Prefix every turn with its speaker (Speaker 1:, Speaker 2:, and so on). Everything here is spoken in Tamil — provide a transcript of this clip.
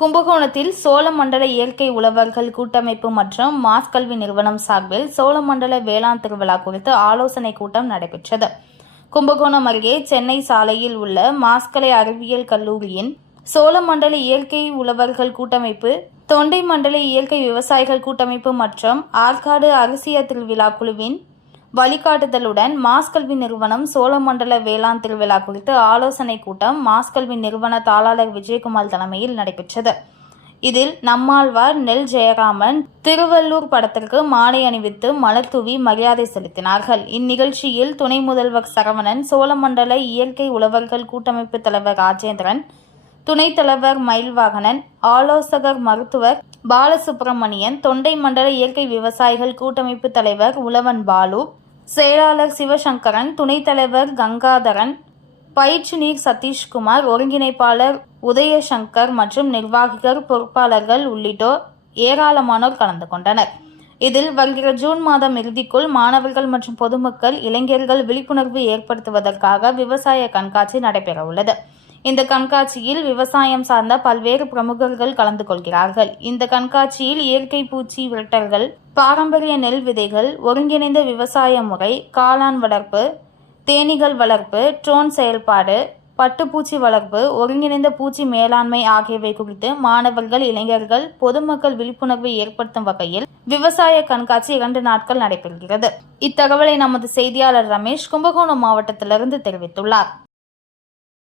Speaker 1: கும்பகோணத்தில் சோழமண்டல இயற்கை உழவர்கள் கூட்டமைப்பு மற்றும் மாஸ் கல்வி நிறுவனம் சார்பில் சோழமண்டல வேளாண் திருவிழா குறித்து ஆலோசனை கூட்டம் நடைபெற்றது. கும்பகோணம் அருகே சென்னை சாலையில் உள்ள மாஸ்கலை அறிவியல் கல்லூரியின் சோழமண்டல இயற்கை உழவர்கள் கூட்டமைப்பு தொண்டை மண்டல இயற்கை விவசாயிகள் கூட்டமைப்பு மற்றும் ஆற்காடு அரிசிய திருவிழா குழுவின் வழிகாட்டுதலுடன் மாஸ்கல்வி நிறுவனம் சோழமண்டல வேளாண் திருவிழா குறித்து ஆலோசனை கூட்டம் மாஸ்கல்வி நிறுவன தாளாளர் விஜயகுமார் தலைமையில் நடைபெற்றது. இதில் நம்மாழ்வார் நெல் ஜெயராமன் திருவள்ளூர் படத்திற்கு மாலை அணிவித்து மலர் தூவி மரியாதை செலுத்தினார்கள். இந்நிகழ்ச்சியில் துணை முதல்வர் சரவணன் சோழமண்டல இயற்கை உழவர்கள் கூட்டமைப்பு தலைவர் ராஜேந்திரன் துணைத் தலைவர் மயில்வாகனன் ஆலோசகர் மருத்துவர் பாலசுப்பிரமணியன் தொண்டை மண்டல இயற்கை விவசாயிகள் கூட்டமைப்பு தலைவர் உழவன் பாலு செயலாளர் சிவசங்கரன் துணைத் தலைவர் கங்காதரன் பயிற்சி நீர் சதீஷ்குமார் ஒருங்கிணைப்பாளர் உதயசங்கர் மற்றும் நிர்வாகிகள் பொறுப்பாளர்கள் உள்ளிட்டோர் ஏராளமானோர் கலந்து கொண்டனர். இதில் வருகிற ஜூன் மாதம் இறுதிக்குள் மாணவர்கள் மற்றும் பொதுமக்கள் இளைஞர்கள் விழிப்புணர்வு ஏற்படுத்துவதற்காக விவசாய கண்காட்சி நடைபெறவுள்ளது. இந்த கண்காட்சியில் விவசாயம் சார்ந்த பல்வேறு பிரமுகர்கள் கலந்து கொள்கிறார்கள். இந்த கண்காட்சியில் இயற்கை பூச்சி விரட்டல்கள் பாரம்பரிய நெல் விதைகள் ஒருங்கிணைந்த விவசாய முறை காளான் வளர்ப்பு தேனீகள் வளர்ப்பு ட்ரோன் செயல்பாடு பட்டுப்பூச்சி வளர்ப்பு ஒருங்கிணைந்த பூச்சி மேலாண்மை ஆகியவை குறித்து மாணவர்கள் இளைஞர்கள் பொதுமக்கள் விழிப்புணர்வை ஏற்படுத்தும் வகையில் விவசாய கண்காட்சி இரண்டு நாட்கள் நடைபெறுகிறது. இத்தகவலை நமது செய்தியாளர் ரமேஷ் கும்பகோணம் மாவட்டத்திலிருந்து தெரிவித்துள்ளார்.